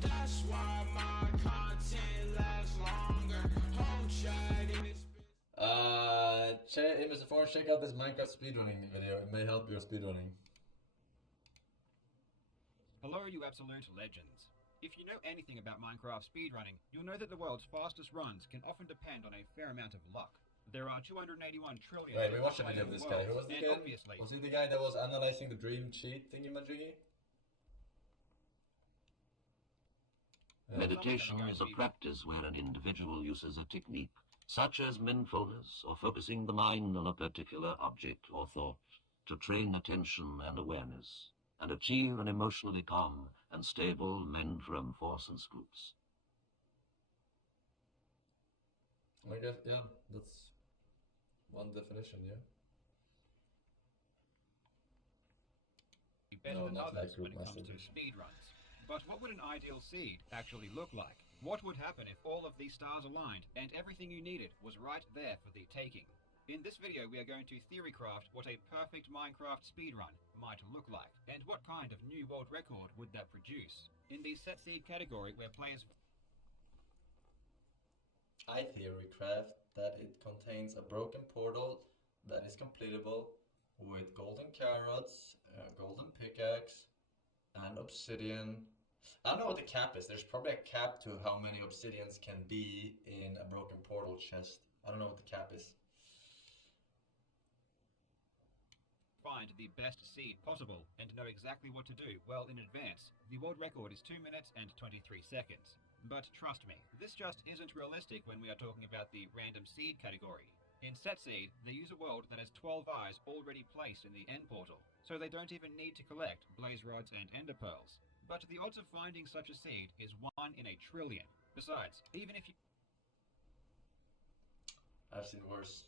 That's why my content lasts longer. Whole chat in this Hey, Mr. Forsen, check out this Minecraft speedrunning video. It may help your speedrunning. Hello, you absolute legends. If you know anything about Minecraft speedrunning, you'll know that the world's fastest runs can often depend on a fair amount of luck. There are 281 trillion... Wait, we watched a video of this guy. Who was the guy? Obviously... Was he the guy that was analyzing the dream cheat thingy-majiggy? Meditation is a practice where an individual uses a technique, such as mindfulness or focusing the mind on a particular object or thought, to train attention and awareness, and achieve an emotionally calm and stable mind from Forsen groups. I guess, yeah, that's one definition, yeah. Better than not others like when it comes to speedruns. But what would an ideal seed actually look like? What would happen if all of these stars aligned and everything you needed was right there for the taking? In this video we are going to theorycraft what a perfect Minecraft speedrun might look like, and what kind of new world record would that produce. In the set seed category where players... I theorycraft that it contains a broken portal that is completable with golden carrots, golden pickaxe, and obsidian. I don't know what the cap is. There's probably a cap to how many obsidians can be in a broken portal chest. I don't know what the cap is. Find the best seed possible and know exactly what to do well in advance. The world record is 2 minutes and 23 seconds. But trust me, this just isn't realistic when we are talking about the random seed category. In set seed, they use a world that has 12 eyes already placed in the end portal, so they don't even need to collect blaze rods and ender pearls. But the odds of finding such a seed is 1 in a trillion. Besides, even if I've seen worse.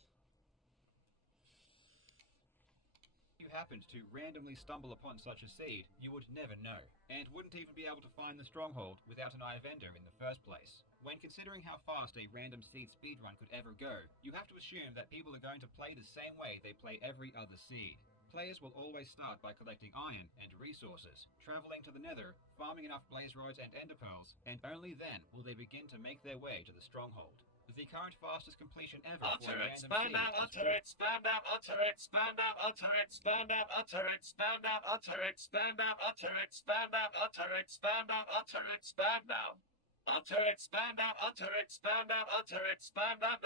you happened to randomly stumble upon such a seed, you would never know, and wouldn't even be able to find the stronghold without an Eye of Ender in the first place. When considering how fast a random seed speedrun could ever go, you have to assume that people are going to play the same way they play every other seed. Players will always start by collecting iron and resources, traveling to the nether, farming enough blaze rods and ender pearls, and only then will they begin to make their way to the stronghold. The current fastest completion ever for a random Expand out, utter, expand out, utter, expand out, utter, expand out, utter, expand out, utter, expand out, utter, expand out, utter, expand out, utter, expand out, utter, expand out, utter, expand out, utter, expand out,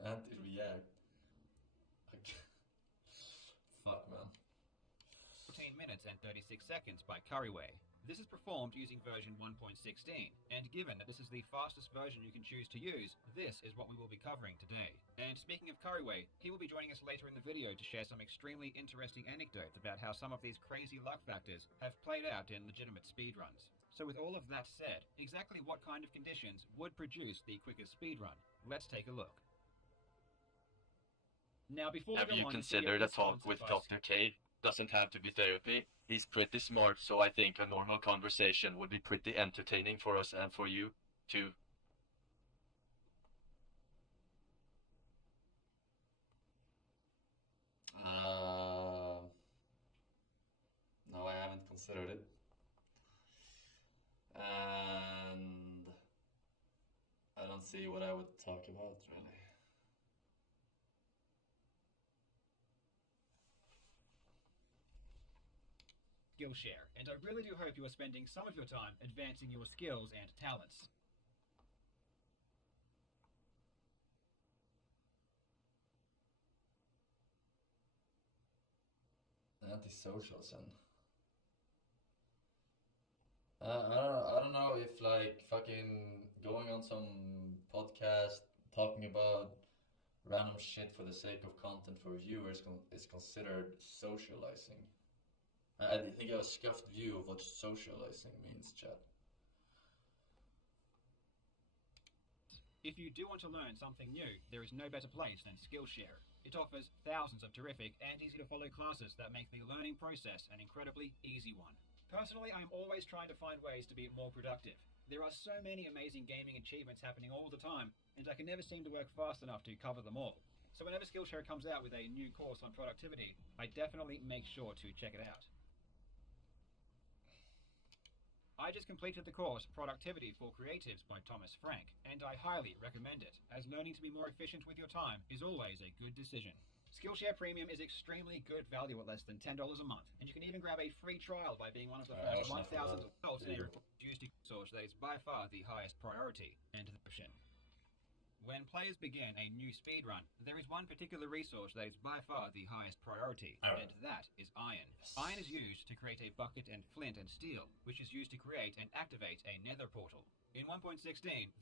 Anti-react. Fuck, man. 14 minutes and 36 seconds by Curryway. This is performed using version 1.16, and given that this is the fastest version you can choose to use, this is what we will be covering today. And speaking of Curryway, he will be joining us later in the video to share some extremely interesting anecdotes about how some of these crazy luck factors have played out in legitimate speedruns. So with all of that said, exactly what kind of conditions would produce the quickest speedrun? Let's take a look. Now before Have we go you on, considered a talk with Dr. K? Doesn't have to be therapy. He's pretty smart, so I think a normal conversation would be pretty entertaining for us and for you, too. No, I haven't considered it. And I don't see what I would talk about, really. Skillshare, and I really do hope you are spending some of your time advancing your skills and talents. Antisocial, son. I don't know if like fucking going on some podcast talking about random shit for the sake of content for viewers is considered socializing. I think you have a scuffed view of what socializing means, chat. If you do want to learn something new, there is no better place than Skillshare. It offers thousands of terrific and easy to follow classes that make the learning process an incredibly easy one. Personally, I am always trying to find ways to be more productive. There are so many amazing gaming achievements happening all the time, and I can never seem to work fast enough to cover them all. So whenever Skillshare comes out with a new course on productivity, I definitely make sure to check it out. I just completed the course Productivity for Creatives by Thomas Frank, and I highly recommend it, as learning to be more efficient with your time is always a good decision. Skillshare Premium is extremely good value at less than $10 a month, and you can even grab a free trial by being one of the first 1,000 adults in a used source that is by far the highest priority and option. When players begin a new speedrun, there is one particular resource that is by far the highest priority, and that is iron. Iron is used to create a bucket and flint and steel, which is used to create and activate a nether portal. In 1.16,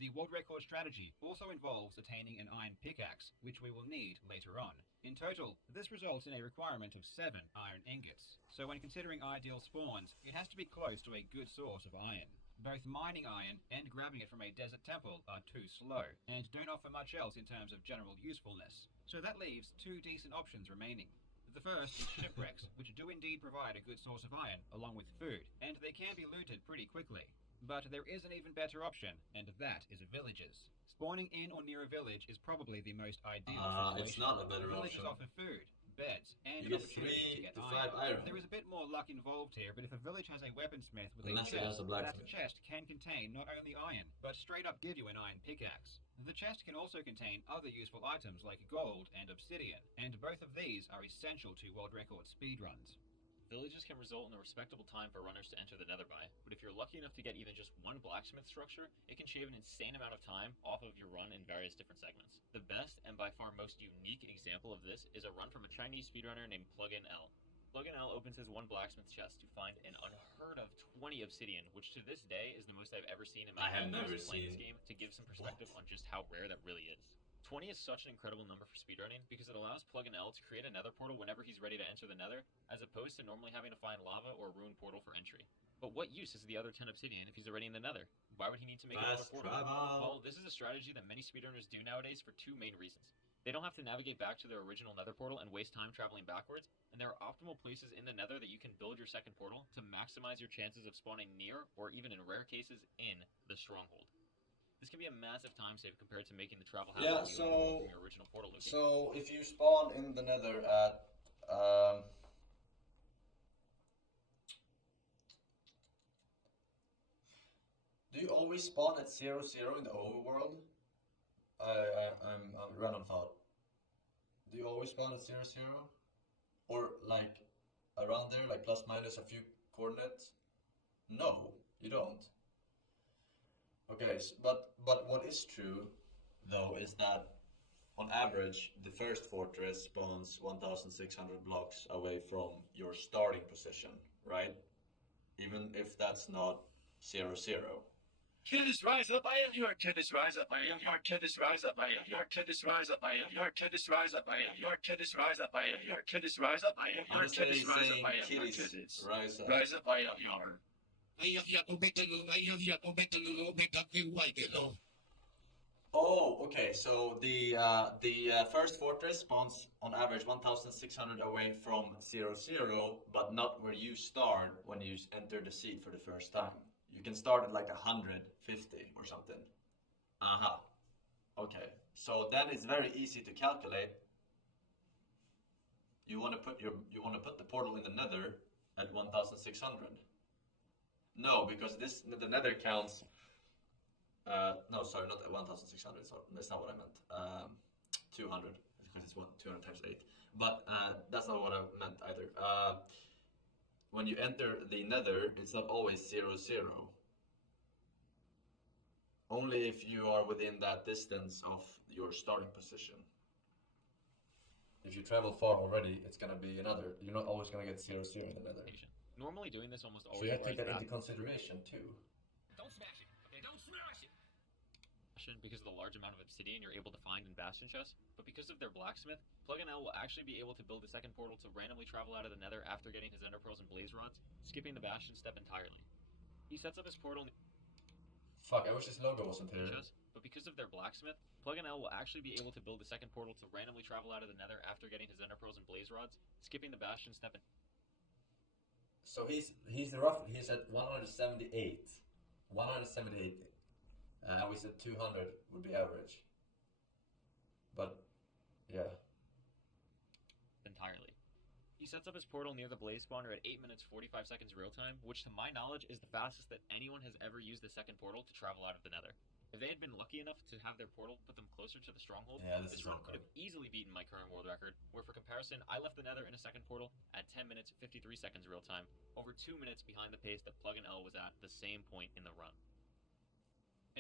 the world record strategy also involves attaining an iron pickaxe, which we will need later on. In total, this results in a requirement of 7 iron ingots. So when considering ideal spawns, it has to be close to a good source of iron. Both mining iron and grabbing it from a desert temple are too slow, and don't offer much else in terms of general usefulness. So that leaves 2 decent options remaining. The first is shipwrecks, which do indeed provide a good source of iron, along with food, and they can be looted pretty quickly. But there is an even better option, and that is villages. Spawning in or near a village is probably the most ideal situation. It's not a better Villages option. offer food, beds, and You an get opportunity to 3 get to 5 iron. There is a bit more luck involved here, but if a village has a weaponsmith with Unless it a has chest, a that blacksmith. chest can contain not only iron, but straight up give you an iron pickaxe. The chest can also contain other useful items like gold and obsidian, and both of these are essential to world record speedruns. Villages can result in a respectable time for runners to enter the nether by, but if you're lucky enough to get even just one blacksmith structure, it can shave an insane amount of time off of your run in various different segments. The best and by far most unique example of this is a run from a Chinese speedrunner named PLUGINL. PLUGINL opens his one blacksmith chest to find an unheard of 20 obsidian, which to this day is the most I've ever seen in my I have never playing this seen- game, to give some perspective on just how rare that really is. 20 is such an incredible number for speedrunning because it allows PLUGINL to create a nether portal whenever he's ready to enter the nether, as opposed to normally having to find lava or a ruined portal for entry. But what use is the other 10 obsidian if he's already in the nether? Why would he need to make another Fast portal? travel. Well, this is a strategy that many speedrunners do nowadays for 2 main reasons. They don't have to navigate back to their original nether portal and waste time traveling backwards, and there are optimal places in the nether that you can build your second portal to maximize your chances of spawning near, or even in rare cases, in the stronghold. This can be a massive time save compared to making the travel happen Yeah, from your original portal location. So if you spawn in the nether at do you always spawn at 0, 0 in the overworld? I'm random thought. Do you always spawn at 0, 0? Or like around there, like plus minus a few coordinates? No, you don't. Okay, but what is true though is that on average the first fortress spawns 1,600 blocks away from your starting position, right? Even if that's not 0, 0. Tennis rise up, I am your tennis rise up, I am your tennis rise up, I am your tennis rise up, I am your tennis rise up, I am your tennis rise up, I am your tennis rise up, I am your tennis rise up, I am your tennis Rise up. rise up, I am your. Oh, okay. So the first fortress spawns on average 1,600 away from 0, 0, but not where you start when you enter the seed for the first time. You can start at like 150 or something. Aha. Okay. So then it's very easy to calculate. You want to put the portal in the nether at 1,600. No, because the nether counts. No, sorry, not 1,600. So that's not what I meant. 200, because it's 200 times 8. But that's not what I meant either. When you enter the nether, it's not always 0, 0. Only if you are within that distance of your starting position. If you travel far already, it's gonna be another. You're not always gonna get 0, 0 in the nether. Normally doing this almost So always you have to take that requires into consideration too. Don't smash it. Okay, don't smash it. because of the large amount of obsidian you're able to find in bastion chests, but because of their blacksmith, PLUGINL will actually be able to build a second portal to randomly travel out of the nether after getting his ender pearls and blaze rods, skipping the bastion step entirely. He sets up his portal in Fuck, I wish this logo wasn't the here. chest, but because of their blacksmith, PLUGINL will actually be able to build a second portal to randomly travel out of the nether after getting his ender pearls and blaze rods, skipping the bastion step. So he's at 178. 178. We said 200 would be average. But yeah. He sets up his portal near the blaze spawner at 8 minutes 45 seconds real time, which to my knowledge is the fastest that anyone has ever used the second portal to travel out of the nether. If they had been lucky enough to have their portal put them closer to the stronghold, this run could have easily beaten my current world record, where for comparison, I left the nether in a second portal at 10 minutes 53 seconds real time, over 2 minutes behind the pace that PLUGINL was at the same point in the run.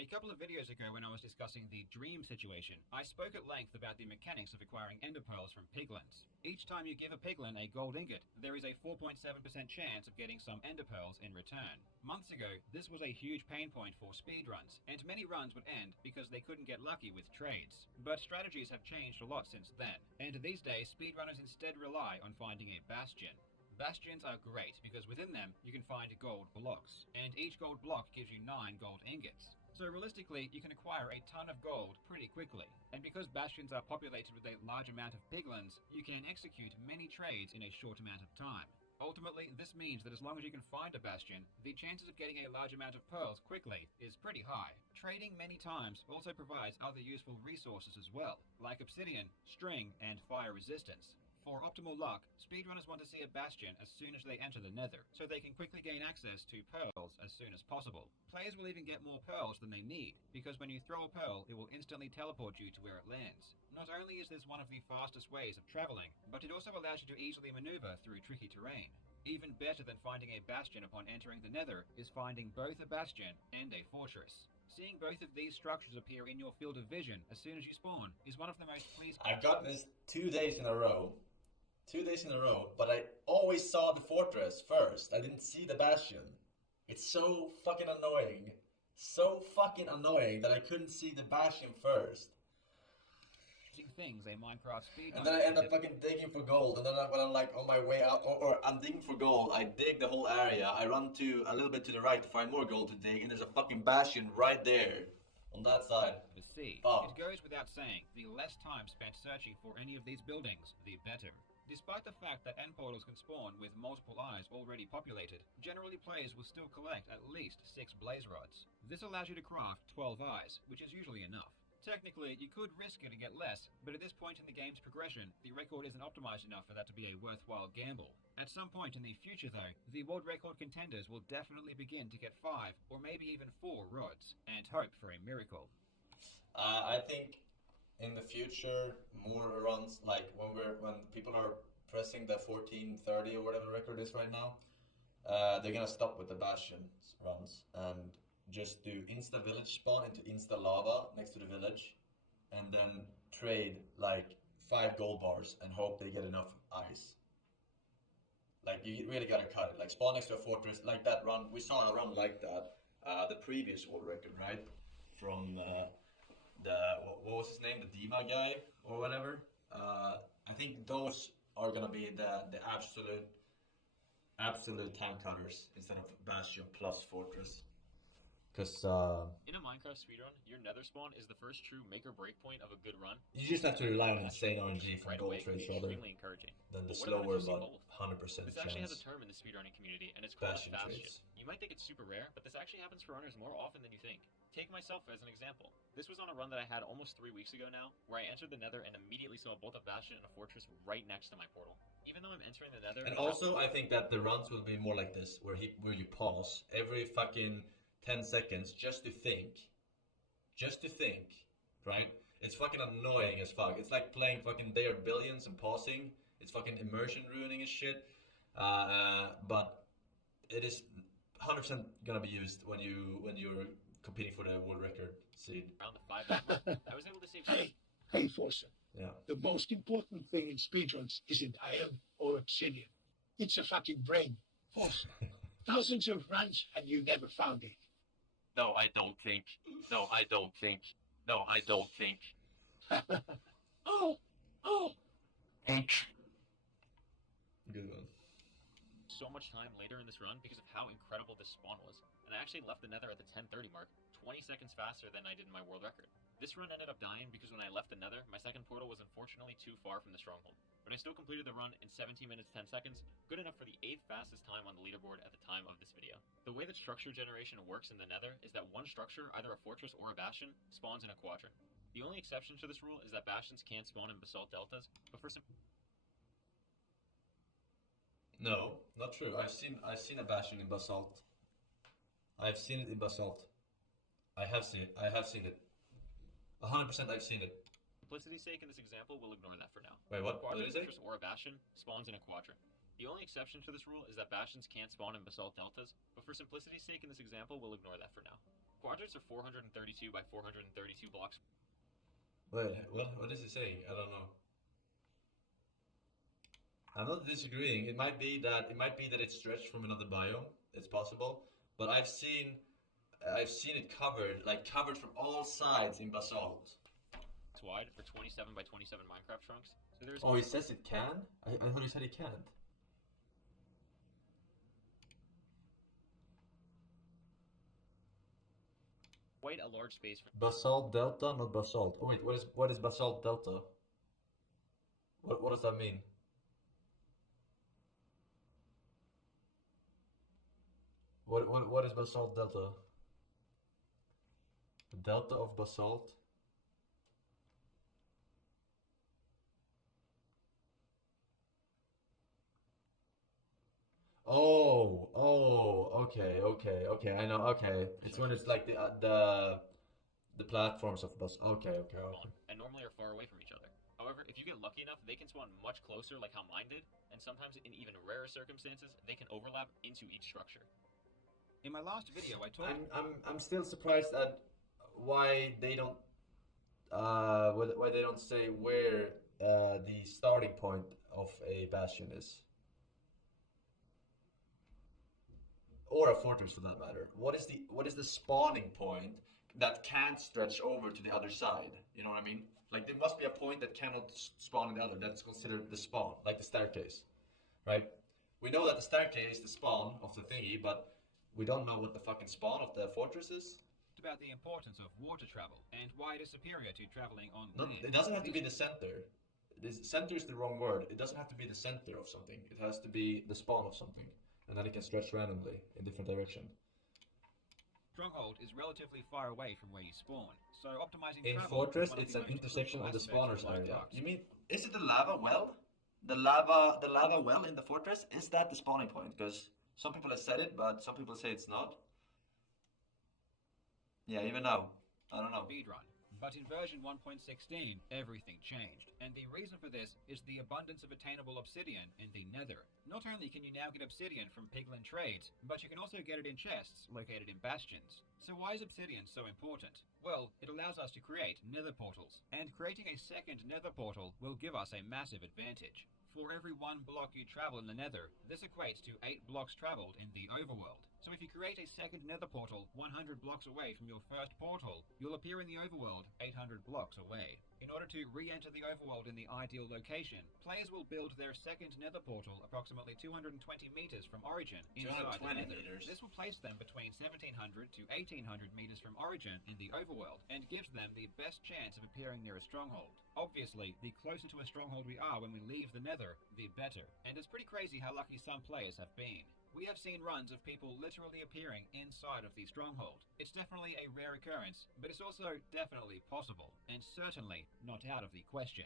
A couple of videos ago when I was discussing the dream situation, I spoke at length about the mechanics of acquiring ender pearls from piglins. Each time you give a piglin a gold ingot, there is a 4.7% chance of getting some ender pearls in return. Months ago, this was a huge pain point for speedruns, and many runs would end because they couldn't get lucky with trades. But strategies have changed a lot since then, and these days speedrunners instead rely on finding a bastion. Bastions are great because within them you can find gold blocks, and each gold block gives you 9 gold ingots. So realistically, you can acquire a ton of gold pretty quickly. And because bastions are populated with a large amount of piglins, you can execute many trades in a short amount of time. Ultimately, this means that as long as you can find a bastion, the chances of getting a large amount of pearls quickly is pretty high. Trading many times also provides other useful resources as well, like obsidian, string, and fire resistance. For optimal luck, speedrunners want to see a bastion as soon as they enter the nether, so they can quickly gain access to pearls as soon as possible. Players will even get more pearls than they need, because when you throw a pearl, it will instantly teleport you to where it lands. Not only is this one of the fastest ways of traveling, but it also allows you to easily maneuver through tricky terrain. Even better than finding a bastion upon entering the nether is finding both a bastion and a fortress. Seeing both of these structures appear in your field of vision as soon as you spawn is one of the most pleasing. I've gotten this 2 days in a row. 2 days in a row, but I always saw the fortress first. I didn't see the bastion. It's so fucking annoying. So fucking annoying that I couldn't see the bastion first. Things a Minecraft speedrun. And then I end up fucking digging for gold, and then when I'm like on my way out, or I'm digging for gold, I dig the whole area, I run to a little bit to the right to find more gold to dig, and there's a fucking bastion right there. On that side. It goes without saying, the less time spent searching for any of these buildings, the better. Despite the fact that end portals can spawn with multiple eyes already populated, generally players will still collect at least 6 blaze rods. This allows you to craft 12 eyes, which is usually enough. Technically, you could risk it and get less, but at this point in the game's progression, the record isn't optimized enough for that to be a worthwhile gamble. At some point in the future though, the world record contenders will definitely begin to get 5 or maybe even 4 rods, and hope for a miracle. I think in the future, more runs, like when people are pressing the 1430 or whatever the record is right now, they're gonna stop with the bastion runs and just do insta village spawn into insta lava next to the village, and then trade like 5 gold bars and hope they get enough ice. Like you really gotta cut it. Like spawn next to a fortress, like that run. We saw a run like that, the previous world record, right? From what was his name, the Dima guy or whatever. I think those are gonna be the absolute time cutters instead of bastion plus fortress. Because in a Minecraft speedrun, your nether spawn is the first true make or break point of a good run. You just have to rely on insane RNG from gold trades rather extremely encouraging. Than the slower but 100% This actually has a term in the speedrunning community, and it's called bastion bastion. trades. You might think it's super rare, but this actually happens for runners more often than you think. Take myself as an example. This was on a run that I had almost 3 weeks ago now, where I entered the nether and immediately saw both a bastion and a fortress right next to my portal. Even though I'm entering the nether... And also, I think that the runs will be more like this, where you pause every fucking 10 seconds just to think, right? It's fucking annoying as fuck. It's like playing fucking They Are Billions and pausing. It's fucking immersion ruining as shit. But it is 100% gonna be used when you're competing for the world record seed. Around the 5 hour mark, I was able to save... Hey, Forsen. Yeah. The most important thing in speedruns isn't iron or obsidian. It's a fucking brain. Forsen. Thousands of runs and you never found it. No, I don't think. No, I don't think. No, I don't think. Oh. Good one. So much time later in this run because of how incredible this spawn was, and I actually left the nether at the 10:30 mark, 20 seconds faster than I did in my world record. This run ended up dying because when I left the nether, my second portal was unfortunately too far from the stronghold. But I still completed the run in 17 minutes 10 seconds, good enough for the 8th fastest time on the leaderboard at the time of this video. The way that structure generation works in the nether is that one structure, either a fortress or a bastion, spawns in a quadrant. The only exception to this rule is that bastions can't spawn in basalt deltas, but for some... No, not true. I've seen a bastion in basalt. I've seen it in basalt. I have seen it. 100% I've seen it. Simplicity's sake, in this example, we'll ignore that for now. Wait, what? What did Quadrant you say? fortress or a bastion spawns in a quadrant. The only exception to this rule is that bastions can't spawn in basalt deltas, but for simplicity's sake in this example, we'll ignore that for now. Quadrants are 432 by 432 blocks. Wait, what is he saying? I don't know. I'm not disagreeing. It might be that it's stretched from another biome. It's possible, but I've seen it covered from all sides in basalt. Wide for 27 by 27 Minecraft trunks. So there's Oh, he says it can? I thought he said he can't. quite a large space for Basalt delta, not basalt. Oh wait, what is basalt delta? What does that mean? What is basalt delta? The delta of basalt? Okay. I know. Okay, it's when it's like the platforms of bus. Okay. and normally are far away from each other. However, if you get lucky enough, they can spawn much closer, like how mine did, and sometimes in even rarer circumstances, they can overlap into each structure. In my last video, I talked. I'm still surprised at why they don't say where the starting point of a bastion is. Or a fortress for that matter. What is the spawning point that can't stretch over to the other side? You know what I mean? Like there must be a point that cannot spawn in the other. That's considered the spawn, like the staircase, right? We know that the staircase is the spawn of the thingy, but we don't know what the fucking spawn of the fortress is. About the importance of water travel and why it is superior to traveling on land. It doesn't have to be the center. Center is the wrong word. It doesn't have to be the center of something. It has to be the spawn of something. And then it can stretch randomly in different direction. Stronghold is relatively far away from where you spawn, so optimizing In travel Fortress, is one of it's the an most intersection crucial of the aspects spawners of Minecraft. area. You mean, is it the lava well? The lava well in the fortress? Is that the spawning point? Because some people have said it, but some people say it's not. Yeah, even now. I don't know. Speedrun. But in version 1.16, everything changed, and the reason for this is the abundance of attainable obsidian in the nether. Not only can you now get obsidian from piglin trades, but you can also get it in chests located in bastions. So why is obsidian so important? Well, it allows us to create nether portals, and creating a second nether portal will give us a massive advantage. For every 1 block you travel in the nether, this equates to 8 blocks traveled in the overworld. So if you create a second nether portal 100 blocks away from your first portal, you'll appear in the overworld 800 blocks away. In order to re-enter the overworld in the ideal location, players will build their second nether portal approximately 220 meters from origin inside the 220 nether. meters. This will place them between 1700 to 1800 meters from origin in the overworld, and gives them the best chance of appearing near a stronghold. Obviously, the closer to a stronghold we are when we leave the nether, the better. And it's pretty crazy how lucky some players have been. We have seen runs of people literally appearing inside of the stronghold. It's definitely a rare occurrence, but it's also definitely possible, and certainly not out of the question.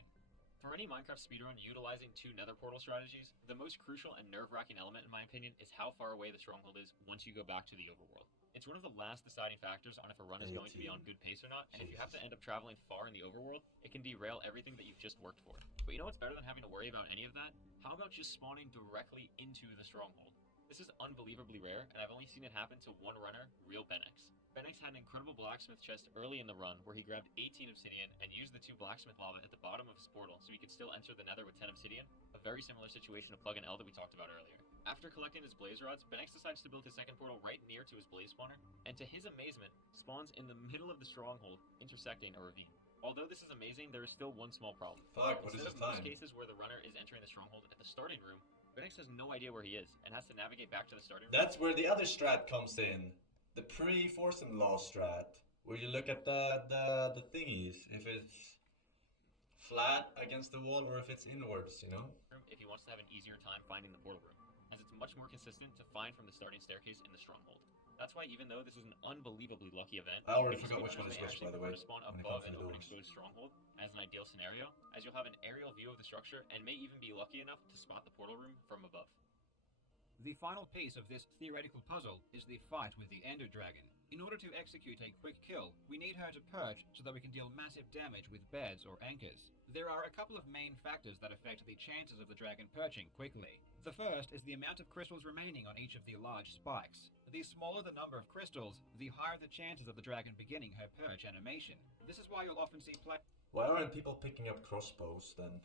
For any Minecraft speedrun utilizing 2 nether portal strategies, the most crucial and nerve-wracking element in my opinion is how far away the stronghold is once you go back to the overworld. It's one of the last deciding factors on if a run is going to be on good pace or not, and if you have to end up traveling far in the overworld, it can derail everything that you've just worked for. But you know what's better than having to worry about any of that? How about just spawning directly into the stronghold? This is unbelievably rare, and I've only seen it happen to one runner, Real Benex. Benex had an incredible blacksmith chest early in the run where he grabbed 18 obsidian and used the 2 blacksmith lava at the bottom of his portal so he could still enter the nether with 10 obsidian, a very similar situation to Plug and L that we talked about earlier. After collecting his blaze rods, Benex decides to build his second portal right near to his blaze spawner, and to his amazement, spawns in the middle of the stronghold, intersecting a ravine. Although this is amazing, there is still one small problem. Fuck, what is Instead this of most time? cases where the runner is entering the stronghold at the starting room, Benex has no idea where he is, and has to navigate back to the starting room. That's where the other strat comes in. The pre-Forsen law strat. Where you look at the thingies. If it's flat against the wall or if it's inwards, you know? If he wants to have an easier time finding the portal room, as it's much more consistent to find from the starting staircase in the stronghold. That's why even though this is an unbelievably lucky event, I already many forgot which one speedrunners is may which, actually by the prefer way, to spawn when it above comes an to the open doors. exposed stronghold as an ideal scenario, as you'll have an aerial view of the structure and may even be lucky enough to spot the portal room from above. The final piece of this theoretical puzzle is the fight with the Ender Dragon. In order to execute a quick kill, we need her to perch so that we can deal massive damage with beds or anchors. There are a couple of main factors that affect the chances of the dragon perching quickly. The first is the amount of crystals remaining on each of the large spikes. The smaller the number of crystals, the higher the chances of the dragon beginning her perch animation. This is why you'll often see Why aren't people picking up crossbows then?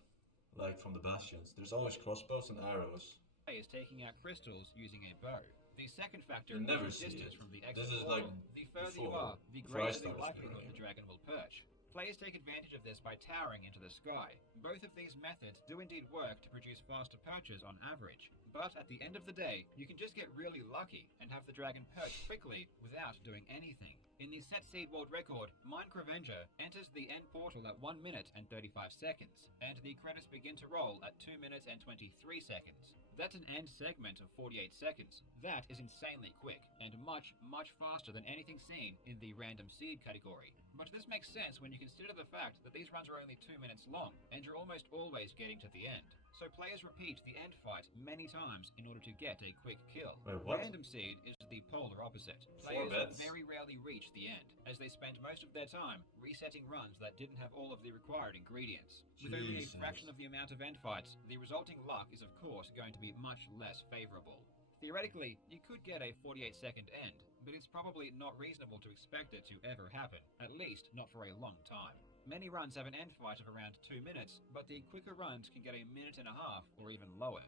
Like from the bastions. There's always crossbows and arrows. players taking out crystals using a bow. The second factor You never is see distance it. from the This exit is like portal. The further you before- are, the before I greater the started likelihood speedrunning. the dragon will perch. Players take advantage of this by towering into the sky. Both of these methods do indeed work to produce faster perches on average, but at the end of the day, you can just get really lucky and have the dragon perch quickly without doing anything. In the set seed world record, Minecravenger enters the end portal at 1 minute and 35 seconds, and the credits begin to roll at 2 minutes and 23 seconds. That's an end segment of 48 seconds. That is insanely quick, and much, much faster than anything seen in the random seed category. But this makes sense when you consider the fact that these runs are only 2 minutes long, and you're almost always getting to the end. So players repeat the end fight many times in order to get a quick kill. Wait, what? Random seed is the polar opposite. 4 Players beds? very rarely reach the end, as they spend most of their time resetting runs that didn't have all of the required ingredients. With only a Jesus. fraction of the amount of end fights, the resulting luck is of course going to be much less favorable. Theoretically, you could get a 48-second end, but it's probably not reasonable to expect it to ever happen, at least not for a long time. Many runs have an end fight of around 2 minutes, but the quicker runs can get a minute and a half or even lower.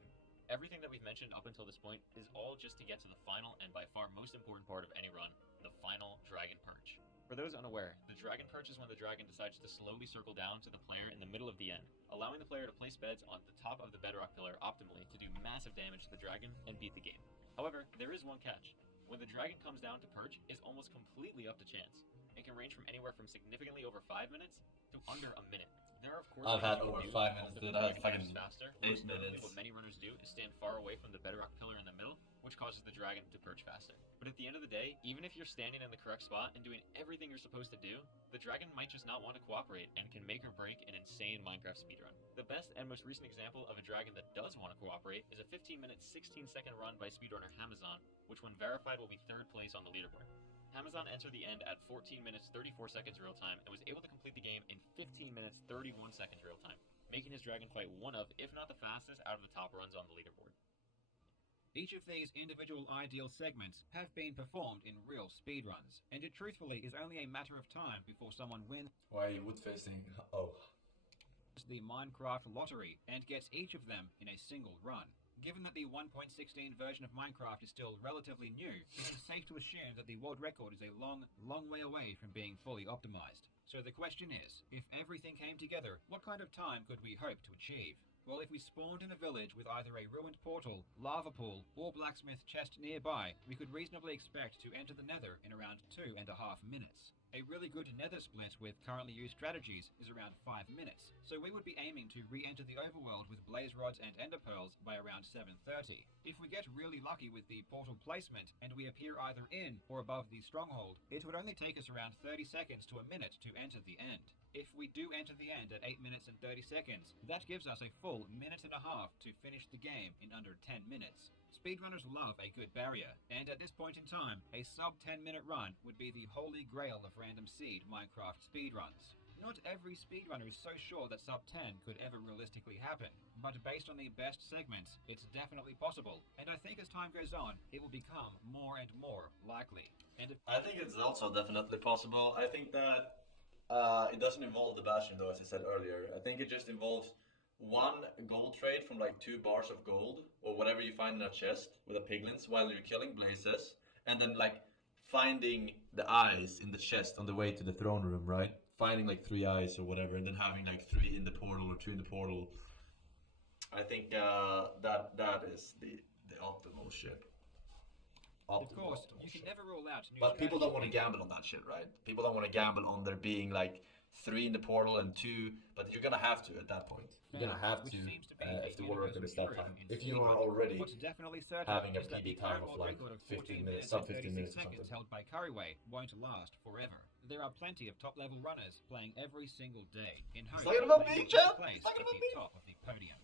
Everything that we've mentioned up until this point is all just to get to the final and by far most important part of any run, the final dragon perch. For those unaware, the dragon perch is when the dragon decides to slowly circle down to the player in the middle of the end, allowing the player to place beds on the top of the bedrock pillar optimally to do massive damage to the dragon and beat the game. However, there is one catch. When the dragon comes down to perch, it's almost completely up to chance. It can range from anywhere from significantly over 5 minutes to under a minute. There are of course I've things had you can over do 5 to minutes, help dude. the I had dragon fucking perch faster. 8 Most notably, minutes. what many runners do is stand far away from the bedrock pillar in the middle, which causes the dragon to perch faster. But at the end of the day, even if you're standing in the correct spot and doing everything you're supposed to do, the dragon might just not want to cooperate and can make or break an insane Minecraft speedrun. The best and most recent example of a dragon that does want to cooperate is a 15-minute, 16-second run by speedrunner hasan, which when verified will be 3rd place on the leaderboard. hasan entered the end at 14 minutes 34 seconds real time and was able to complete the game in 15 minutes 31 seconds real time, making his dragon fight one of, if not the fastest, out of the top runs on the leaderboard. Each of these individual ideal segments have been performed in real speedruns, and it truthfully is only a matter of time before someone wins Why are you wood facing? Oh. the Minecraft lottery and gets each of them in a single run. Given that the 1.16 version of Minecraft is still relatively new, it is safe to assume that the world record is a long, long way away from being fully optimized. So the question is, if everything came together, what kind of time could we hope to achieve? Well, if we spawned in a village with either a ruined portal, lava pool, or blacksmith chest nearby, we could reasonably expect to enter the nether in around 2.5 minutes. A really good nether split with currently used strategies is around 5 minutes, so we would be aiming to re-enter the overworld with blaze rods and ender pearls by around 7:30. If we get really lucky with the portal placement and we appear either in or above the stronghold, it would only take us around 30 seconds to a minute to enter the end. If we do enter the end at 8 minutes and 30 seconds, that gives us a full minute and a half to finish the game in under 10 minutes. Speedrunners love a good barrier, and at this point in time, a sub 10-minute run would be the holy grail of random seed Minecraft speedruns. Not every speedrunner is so sure that sub 10 could ever realistically happen, but based on the best segments, it's definitely possible, and I think as time goes on, it will become more and more likely. And if I think it's also definitely possible. I think that it doesn't involve the bastion though, as I said earlier. I think it just involves one gold trade from like 2 bars of gold or whatever you find in a chest with the piglins while you're killing blazes, and then like finding the eyes in the chest on the way to the throne room, right? Finding like 3 eyes or whatever, and then having like 3 in the portal or 2 in the portal. I think that is the optimal shit. Of course, you can never rule out new But people don't want to strategies. gamble on that shit, right? People don't want to gamble on there being like 3 in the portal and 2, but you're gonna have to at that point. You're gonna have to if the world record is that time. If you are already What's definitely certain having a is that PB the time current of world like record of 15 14 minutes, minutes sub and 15 minutes or 36 seconds something. held by Curryway won't last forever. There are plenty of top-level runners playing every single day in hopes Talking of about me, making chat! place Talking at about the me! top of the podium.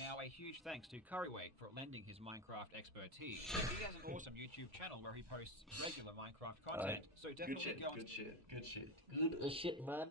Now, a huge thanks to Curryway for lending his Minecraft expertise. He has an awesome YouTube channel where he posts regular Minecraft content, so Good definitely shit, go and good shit, good shit. Good shit, man.